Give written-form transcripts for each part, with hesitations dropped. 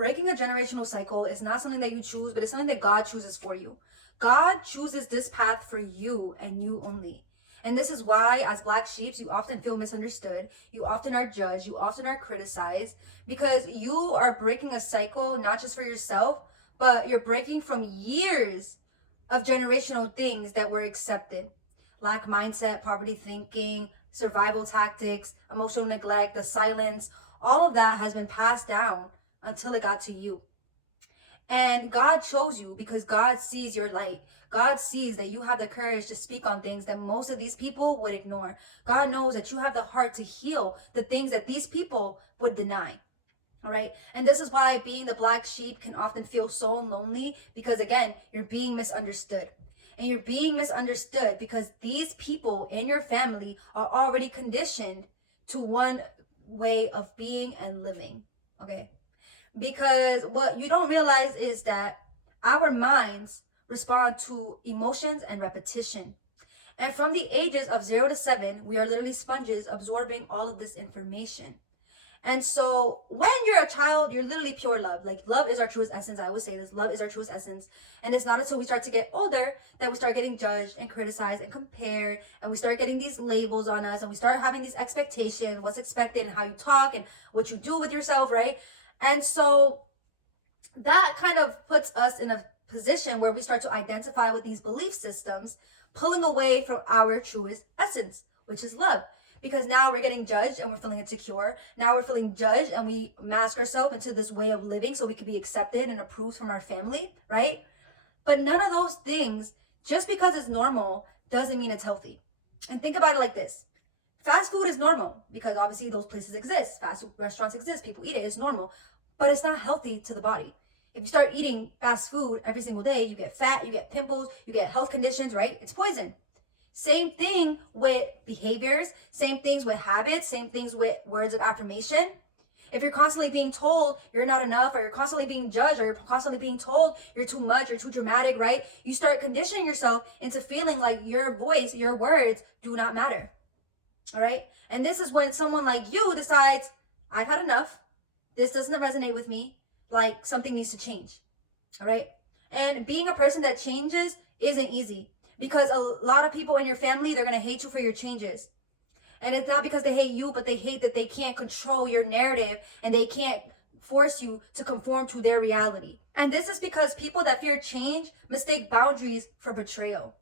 breaking a generational cycle is not something that you choose, but it's something that God chooses for you. God chooses this path for you and you only. And this is why, as black sheeps, you often feel misunderstood. You often are judged. You often are criticized because you are breaking a cycle, not just for yourself, but you're breaking from years of generational things that were accepted. Lack mindset, poverty thinking, survival tactics, emotional neglect, the silence, all of that has been passed down until it got to you. And God chose you because God sees your light. God sees that you have the courage to speak on things that most of these people would ignore. God knows that you have the heart to heal the things that these people would deny. All right. And this is why being the black sheep can often feel so lonely because, again, you're being misunderstood. And you're being misunderstood because these people in your family are already conditioned to one way of being and living. Okay. Because what you don't realize is that our minds respond to emotions and repetition. And from the ages of 0 to 7, we are literally sponges absorbing all of this information. And so when you're a child, you're literally pure love. Like, love is our truest essence. I always say this. Love is our truest essence. And it's not until we start to get older that we start getting judged and criticized and compared. And we start getting these labels on us. And we start having these expectations, what's expected and how you talk and what you do with yourself, right? And so that kind of puts us in a position where we start to identify with these belief systems, pulling away from our truest essence, which is love. Because now we're getting judged and we're feeling insecure. Now we're feeling judged and we mask ourselves into this way of living so we can be accepted and approved from our family, right? But none of those things, just because it's normal, doesn't mean it's healthy. And think about it like this. Fast food is normal because obviously those places exist. Fast food restaurants exist. People eat it. It's normal. But it's not healthy to the body. If you start eating fast food every single day, you get fat, you get pimples, you get health conditions, right? It's poison. Same thing with behaviors, same things with habits, same things with words of affirmation. If you're constantly being told you're not enough, or you're constantly being judged, or you're constantly being told you're too much, you're too dramatic, right? You start conditioning yourself into feeling like your voice, your words do not matter. All right? And this is when someone like you decides, I've had enough. This doesn't resonate with me. Like, something needs to change. All right? And being a person that changes isn't easy. Because a lot of people in your family, they're going to hate you for your changes. And it's not because they hate you, but they hate that they can't control your narrative and they can't force you to conform to their reality. And this is because people that fear change mistake boundaries for betrayal.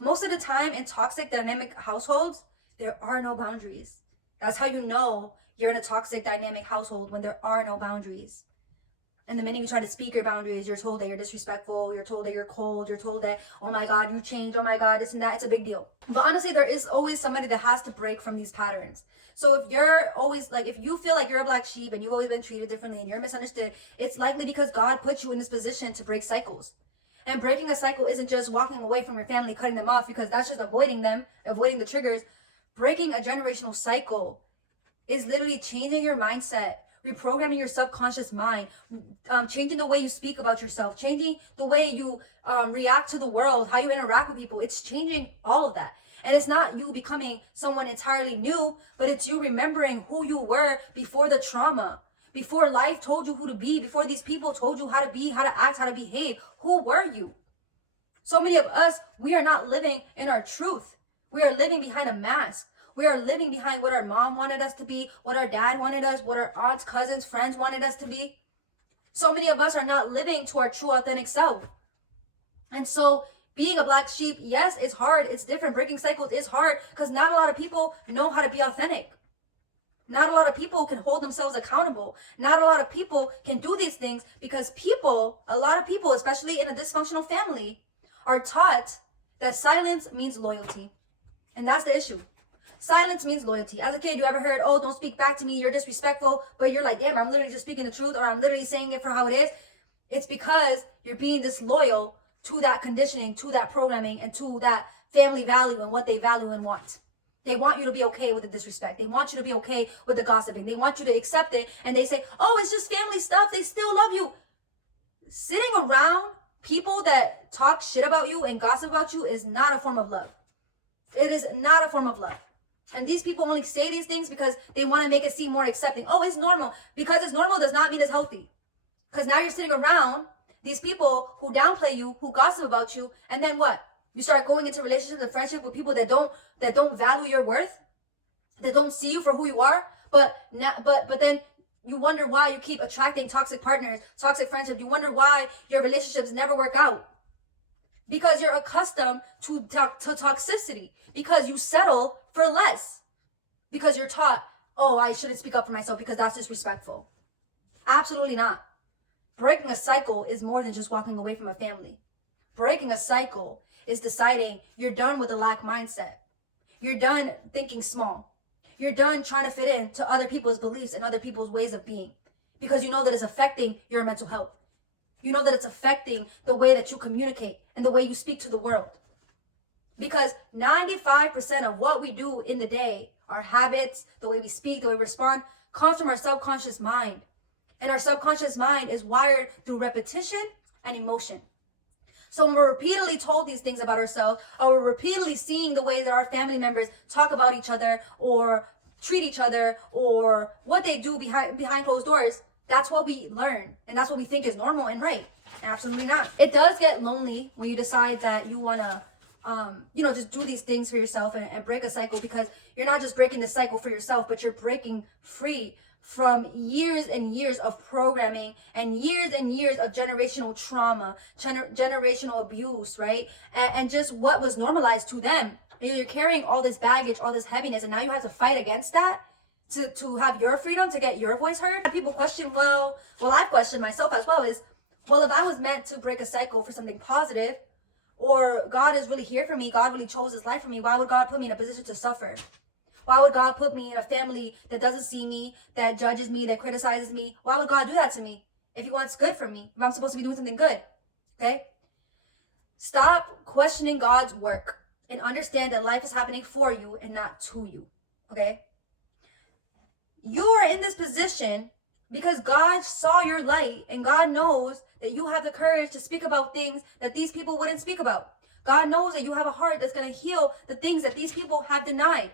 Most of the time in toxic dynamic households, there are no boundaries. That's how you know you're in a toxic dynamic household, when there are no boundaries. And the minute you try to speak your boundaries, you're told that you're disrespectful, you're told that you're cold, you're told that, oh my God, you changed, oh my God, this and that. It's a big deal. But honestly, there is always somebody that has to break from these patterns. So if you're always, like, if you feel like you're a black sheep and you've always been treated differently and you're misunderstood, it's likely because God put you in this position to break cycles. And breaking a cycle isn't just walking away from your family, cutting them off, because that's just avoiding them, avoiding the triggers. Breaking a generational cycle is literally changing your mindset, reprogramming your subconscious mind, changing the way you speak about yourself, changing the way you react to the world, how you interact with people. It's changing all of that. And it's not you becoming someone entirely new, but it's you remembering who you were before the trauma, before life told you who to be, before these people told you how to be, how to act, how to behave. Who were you? So many of us, we are not living in our truth. We are living behind a mask. We are living behind what our mom wanted us to be, what our dad wanted us, what our aunts, cousins, friends wanted us to be. So many of us are not living to our true, authentic self. And so being a black sheep, yes, it's hard. It's different. Breaking cycles is hard because not a lot of people know how to be authentic. Not a lot of people can hold themselves accountable. Not a lot of people can do these things because a lot of people, especially in a dysfunctional family, are taught that silence means loyalty. And that's the issue. Silence means loyalty. As a kid, you ever heard, oh, don't speak back to me, you're disrespectful, but you're like, damn, I'm literally just speaking the truth, or I'm literally saying it for how it is. It's because you're being disloyal to that conditioning, to that programming, and to that family value and what they value and want. They want you to be okay with the disrespect. They want you to be okay with the gossiping. They want you to accept it, and they say, oh, it's just family stuff. They still love you. Sitting around people that talk shit about you and gossip about you is not a form of love. It is not a form of love. And these people only say these things because they want to make it seem more accepting. Oh, it's normal. Because it's normal does not mean it's healthy. Because now you're sitting around these people who downplay you, who gossip about you, and then what? You start going into relationships and friendship with people that don't value your worth, that don't see you for who you are. But then you wonder why you keep attracting toxic partners, toxic friendships. You wonder why your relationships never work out. Because you're accustomed to toxicity. Because you settle for less. Because you're taught, oh, I shouldn't speak up for myself because that's disrespectful. Absolutely not. Breaking a cycle is more than just walking away from a family. Breaking a cycle is deciding you're done with the lack mindset. You're done thinking small. You're done trying to fit in to other people's beliefs and other people's ways of being. Because you know that it's affecting your mental health. You know that it's affecting the way that you communicate and the way you speak to the world. Because 95% of what we do in the day, our habits, the way we speak, the way we respond, comes from our subconscious mind. And our subconscious mind is wired through repetition and emotion. So when we're repeatedly told these things about ourselves, or we're repeatedly seeing the ways that our family members talk about each other or treat each other or what they do behind closed doors, that's what we learn. And that's what we think is normal and right. Absolutely not. It does get lonely when you decide that you want to just do these things for yourself and break a cycle, because you're not just breaking the cycle for yourself, but you're breaking free from years and years of programming and years of generational trauma, generational abuse, right? And just what was normalized to them. You're carrying all this baggage, all this heaviness, and now you have to fight against that to have your freedom, to get your voice heard. People question, well, I've questioned myself as well, is, well, if I was meant to break a cycle for something positive, or God is really here for me, God really chose this life for me, why would God put me in a position to suffer? Why would God put me in a family that doesn't see me, that judges me, that criticizes me? Why would God do that to me if he wants good for me, if I'm supposed to be doing something good? Okay? Stop questioning God's work and understand that life is happening for you and not to you. Okay? You are in this position because God saw your light, and God knows that you have the courage to speak about things that these people wouldn't speak about. God knows that you have a heart that's going to heal the things that these people have denied.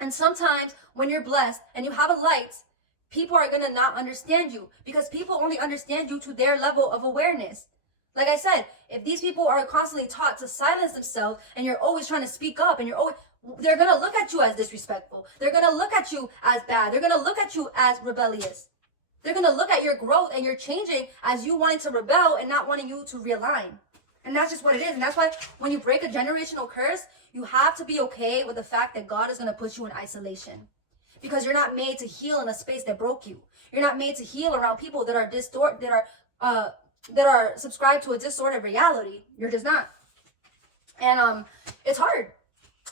And sometimes when you're blessed and you have a light, people are going to not understand you, because people only understand you to their level of awareness. Like I said, if these people are constantly taught to silence themselves and you're always trying to speak up and they're going to look at you as disrespectful. They're going to look at you as bad. They're going to look at you as rebellious. They're going to look at your growth and your changing as you wanting to rebel and not wanting you to realign. And that's just what it is. And that's why when you break a generational curse, you have to be okay with the fact that God is going to put you in isolation, because you're not made to heal in a space that broke you. You're not made to heal around people that are subscribed to a distorted reality. You're just not. And it's hard.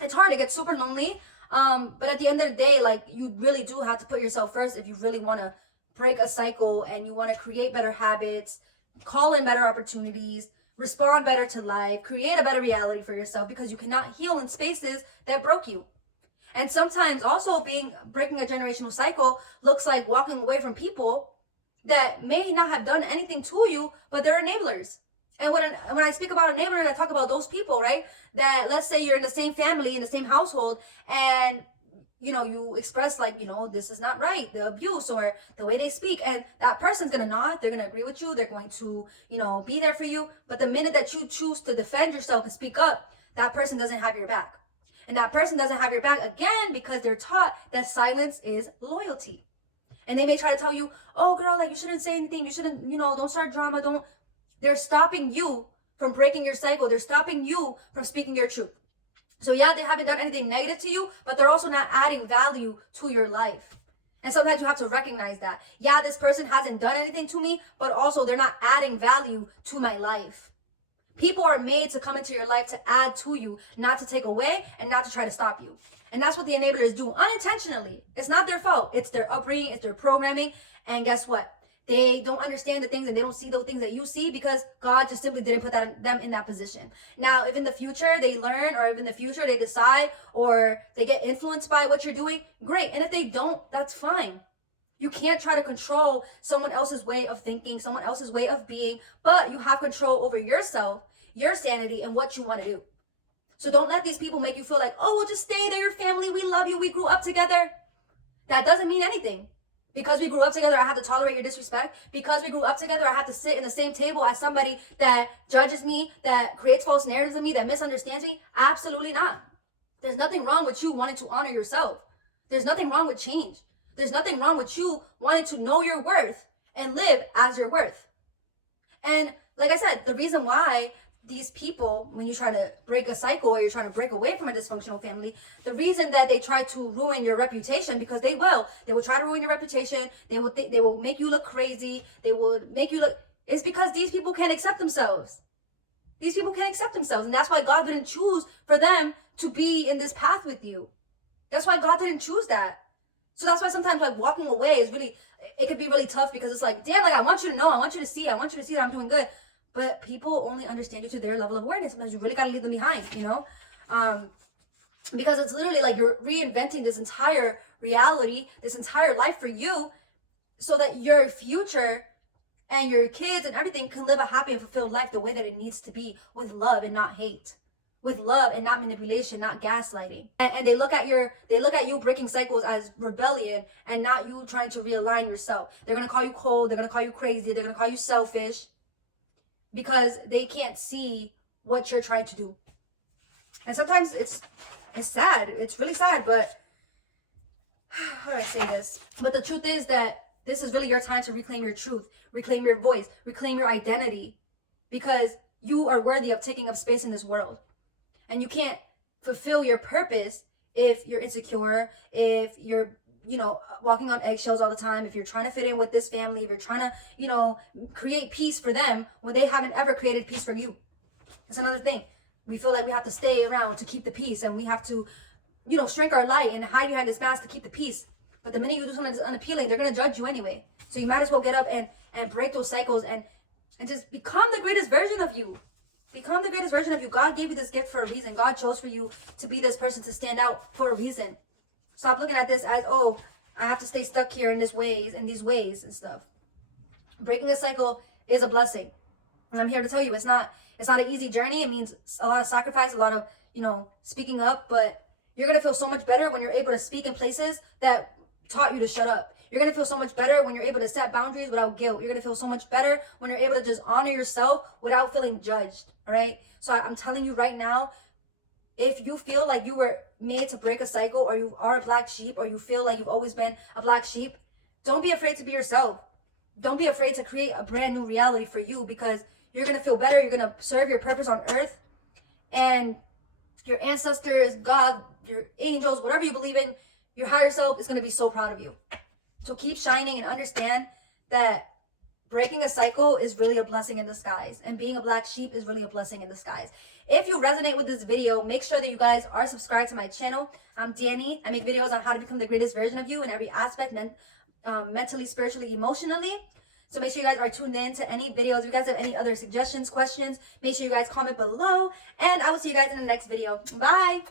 It's hard. It gets super lonely. But at the end of the day, like, you really do have to put yourself first if you really want to break a cycle and you want to create better habits, call in better opportunities, respond better to life, create a better reality for yourself, because you cannot heal in spaces that broke you. And sometimes also breaking a generational cycle looks like walking away from people that may not have done anything to you, but they're enablers. And when I speak about enablers, I talk about those people, right? That, let's say you're in the same family, in the same household, and you express like, this is not right, the abuse or the way they speak, and that person's gonna nod, they're gonna agree with you, they're going to, be there for you. But the minute that you choose to defend yourself and speak up, that person doesn't have your back. And that person doesn't have your back again because they're taught that silence is loyalty. And they may try to tell you, oh girl, like, you shouldn't say anything, you shouldn't, don't start drama, They're stopping you from breaking your cycle. They're stopping you from speaking your truth. So yeah, they haven't done anything negative to you, but they're also not adding value to your life. And sometimes you have to recognize that. Yeah, this person hasn't done anything to me, but also they're not adding value to my life. People are made to come into your life to add to you, not to take away and not to try to stop you. And that's what the enablers do unintentionally. It's not their fault. It's their upbringing, it's their programming. And guess what? They don't understand the things and they don't see those things that you see because God just simply didn't put them in that position. Now, if in the future they learn, or if in the future they decide, or they get influenced by what you're doing, great. And if they don't, that's fine. You can't try to control someone else's way of thinking, someone else's way of being, but you have control over yourself, your sanity, and what you want to do. So don't let these people make you feel like, oh, we'll just stay there, your family, we love you, we grew up together. That doesn't mean anything. Because we grew up together, I have to tolerate your disrespect. Because we grew up together, I have to sit in the same table as somebody that judges me, that creates false narratives of me, that misunderstands me. Absolutely not. There's nothing wrong with you wanting to honor yourself. There's nothing wrong with change. There's nothing wrong with you wanting to know your worth and live as your worth. And like I said, the reason why these people, when you try to break a cycle or you're trying to break away from a dysfunctional family, the reason that they try to ruin your reputation, because they will try to ruin your reputation. They will make you look crazy. They will make you look, it's because these people can't accept themselves. These people can't accept themselves. And that's why God didn't choose for them to be in this path with you. That's why God didn't choose that. So that's why sometimes like walking away is really, it could be really tough, because it's like, damn, like I want you to know, I want you to see that I'm doing good. But people only understand you to their level of awareness. Sometimes you really gotta leave them behind, you know? Because it's literally like you're reinventing this entire reality, this entire life for you, so that your future and your kids and everything can live a happy and fulfilled life the way that it needs to be, with love and not hate. With love and not manipulation, not gaslighting. And they look at you breaking cycles as rebellion and not you trying to realign yourself. They're gonna call you cold, they're gonna call you crazy, they're gonna call you selfish, because they can't see what you're trying to do. And sometimes it's sad. It's really sad, but how do I say this? But the truth is that this is really your time to reclaim your truth, reclaim your voice, reclaim your identity, because you are worthy of taking up space in this world. And you can't fulfill your purpose if you're insecure, if you're, walking on eggshells all the time, if you're trying to fit in with this family, if you're trying to, create peace for them when they haven't ever created peace for you. That's another thing. We feel like we have to stay around to keep the peace, and we have to, shrink our light and hide behind this mask to keep the peace. But the minute you do something that's unappealing, they're going to judge you anyway. So you might as well get up and break those cycles and just become the greatest version of you. Become the greatest version of you. God gave you this gift for a reason. God chose for you to be this person, to stand out for a reason. Stop looking at this as, oh, I have to stay stuck here in these ways and stuff. Breaking a cycle is a blessing. And I'm here to tell you, it's not an easy journey. It means a lot of sacrifice, a lot of, speaking up, but you're going to feel so much better when you're able to speak in places that taught you to shut up. You're going to feel so much better when you're able to set boundaries without guilt. You're going to feel so much better when you're able to just honor yourself without feeling judged. All right. So I'm telling you right now, if you feel like you were made to break a cycle, or you are a black sheep, or you feel like you've always been a black sheep, don't be afraid to be yourself. Don't be afraid to create a brand new reality for you, because you're going to feel better. You're going to serve your purpose on earth, and your ancestors, God, your angels, whatever you believe in, your higher self is going to be so proud of you. So keep shining and understand that breaking a cycle is really a blessing in disguise, and being a black sheep is really a blessing in disguise. If you resonate with this video, make sure that you guys are subscribed to my channel. I'm Danny. I make videos on how to become the greatest version of you in every aspect, mentally, spiritually, emotionally. So make sure you guys are tuned in to any videos. If you guys have any other suggestions, questions, make sure you guys comment below, and I will see you guys in the next video. Bye.